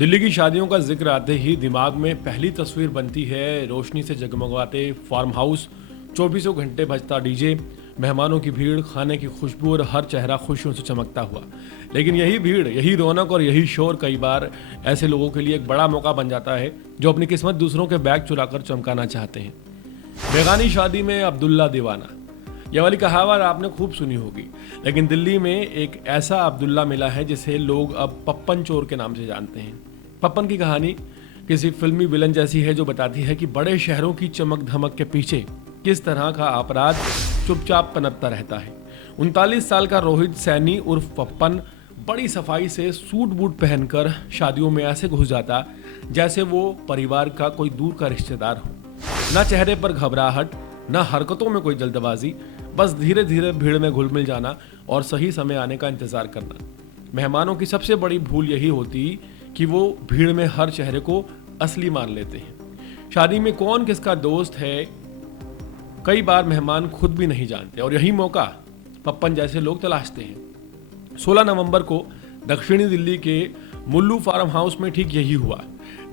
दिल्ली की शादियों का जिक्र आते ही दिमाग में पहली तस्वीर बनती है रोशनी से जगमगाते फार्म हाउस, चौबीसों घंटे बजता डीजे, मेहमानों की भीड़, खाने की खुशबू और हर चेहरा खुशियों से चमकता हुआ। लेकिन यही भीड़, यही रौनक और यही शोर कई बार ऐसे लोगों के लिए एक बड़ा मौका बन जाता है जो अपनी किस्मत दूसरों के बैग चुराकर चमकाना चाहते हैं। बेगानी शादी में अब्दुल्ला दीवाना, यह वाली कहावत आपने खूब सुनी होगी। लेकिन दिल्ली में एक ऐसा अब्दुल्ला मिला है जिसे लोग अब पप्पन चोर के नाम से जानते हैं। पप्पन की कहानी किसी फिल्मी विलन जैसी है जो बताती है कि बड़े शहरों की चमक धमक के पीछे किस तरह का अपराध चुपचाप पनपता रहता है। 39 साल का रोहित सैनी उर्फ पप्पन बड़ी सफाई से सूट बूट पहनकर शादियों में ऐसे घुस जाता जैसे वो परिवार का कोई दूर का रिश्तेदार हो। ना चेहरे पर घबराहट, ना हरकतों में कोई जल्दबाजी, बस धीरे धीरे भीड़ में घुल मिल जाना और सही समय आने का इंतजार करना। मेहमानों की सबसे बड़ी भूल यही होती कि वो भीड़ में हर चेहरे को असली मान लेते हैं। शादी में कौन किसका दोस्त है कई बार मेहमान खुद भी नहीं जानते और यही मौका पप्पन जैसे लोग तलाशते हैं। 16 नवंबर को दक्षिणी दिल्ली के मुल्लू फार्म हाउस में ठीक यही हुआ।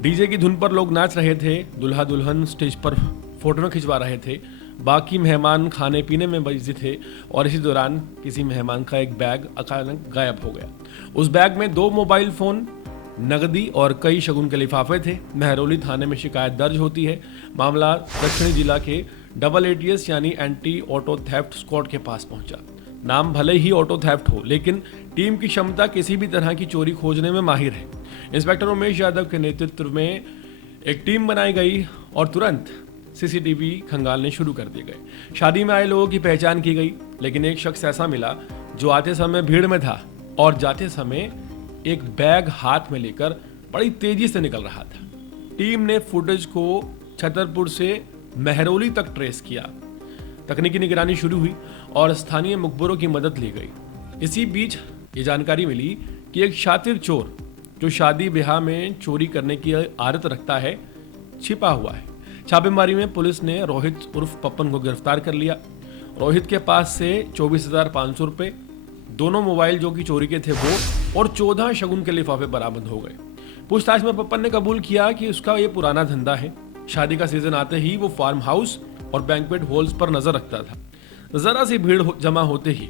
डीजे की धुन पर लोग नाच रहे थे, दूल्हा दुल्हन स्टेज पर फोटो खिंचवा रहे थे, बाकी मेहमान खाने पीने में बिजी थे और इसी दौरान किसी मेहमान का एक बैग अचानक गायब हो गया। उस बैग में 2 मोबाइल फोन, नकदी और कई शगुन के लिफाफे थे। महरौली थाने में शिकायत दर्ज होती है। मामला दक्षिणी जिला के AATS यानी एंटी ऑटो थेफ्ट स्क्वाड के पास पहुंचा। नाम भले ही ऑटो थेफ्ट हो, लेकिन टीम की क्षमता किसी भी तरह की चोरी खोजने में माहिर है। इंस्पेक्टर उमेश यादव के नेतृत्व में एक टीम बनाई गई और तुरंत CCTV खंगालने शुरू कर दिए गए। शादी में आए लोगों की पहचान की गई, लेकिन एक शख्स ऐसा मिला जो आते समय भीड़ में था और जाते समय एक बैग हाथ में लेकर बड़ी तेजी से निकल रहा था। टीम ने फुटेज को छतरपुर से महरौली तक ट्रेस किया। तकनीकी निगरानी शुरू हुई और स्थानीय मुखबिरों की मदद ली गई। इसी बीच ये जानकारी मिली कि एक शातिर चोर जो शादी ब्याह में चोरी करने की आदत रखता है, छिपा हुआ है। छापेमारी में पुलिस ने रोहित उर्फ पप्पन को गिरफ्तार कर लिया। रोहित के पास से 24,500 रुपये, 2 मोबाइल जो कि चोरी के थे वो, और 14 शगुन के लिफाफे बरामद हो गए। पूछताछ में पप्पन ने कबूल किया कि उसका ये पुराना धंधा है। शादी का सीजन आते ही वो फार्म हाउस और बैंक्वेट हॉल्स पर नजर रखता था। जरा सी भीड़ जमा होते ही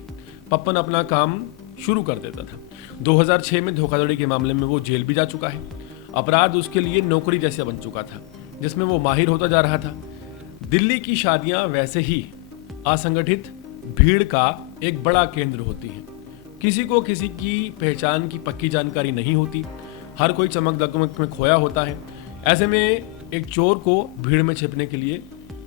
पप्पन अपना काम शुरू कर देता था। 2006 में धोखाधड़ी के मामले में वो जेल भी जा चुका है। अपराध उसके लिए नौकरी जैसे बन चुका था जिसमें वो माहिर होता जा रहा था। दिल्ली की शादियां वैसे ही असंगठित भीड़ का एक बड़ा केंद्र होती हैं। किसी को किसी की पहचान की पक्की जानकारी नहीं होती, हर कोई चमक दमक में खोया होता है। ऐसे में एक चोर को भीड़ में छिपने के लिए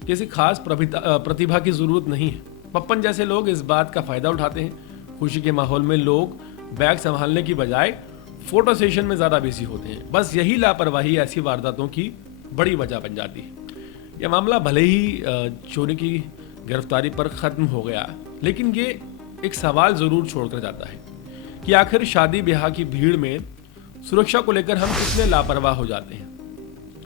किसी खास प्रतिभा की जरूरत नहीं है। पप्पन जैसे लोग इस बात का फायदा उठाते हैं। खुशी के माहौल में लोग बैग संभालने की बजाय फोटो सेशन में ज्यादा बिजी होते हैं। बस यही लापरवाही ऐसी वारदातों की बड़ी वजह बन जाती है। यह मामला भले ही चोरी की गिरफ्तारी पर खत्म हो गया, लेकिन ये एक सवाल जरूर छोड़कर जाता है कि आखिर शादी ब्याह की भीड़ में सुरक्षा को लेकर हम कितने लापरवाह हो जाते हैं।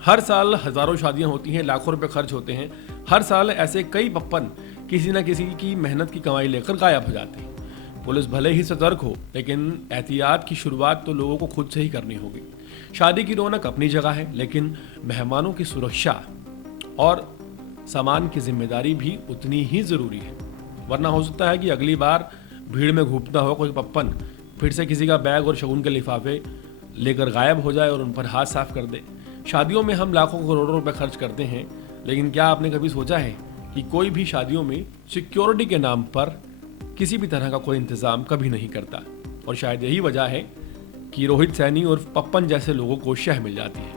हर साल हजारों शादियां होती हैं, लाखों रुपए खर्च होते हैं। हर साल ऐसे कई पप्पन किसी न किसी की मेहनत की कमाई लेकर गायब हो जाते हैं। पुलिस भले ही सतर्क हो, लेकिन एहतियात की शुरुआत तो लोगों को खुद से ही करनी होगी। शादी की रौनक अपनी जगह है, लेकिन मेहमानों की सुरक्षा और सामान की जिम्मेदारी भी उतनी ही जरूरी है। वरना हो सकता है कि अगली बार भीड़ में घूमता हुआ कोई पप्पन फिर से किसी का बैग और शगुन के लिफाफे लेकर गायब हो जाए और उन पर हाथ साफ कर दे। शादियों में हम लाखों करोड़ों रुपए खर्च करते हैं, लेकिन क्या आपने कभी सोचा है कि कोई भी शादियों में सिक्योरिटी के नाम पर किसी भी तरह का कोई इंतजाम कभी नहीं करता। और शायद यही वजह है कि रोहित सैनी और पप्पन जैसे लोगों को शह मिल जाती है।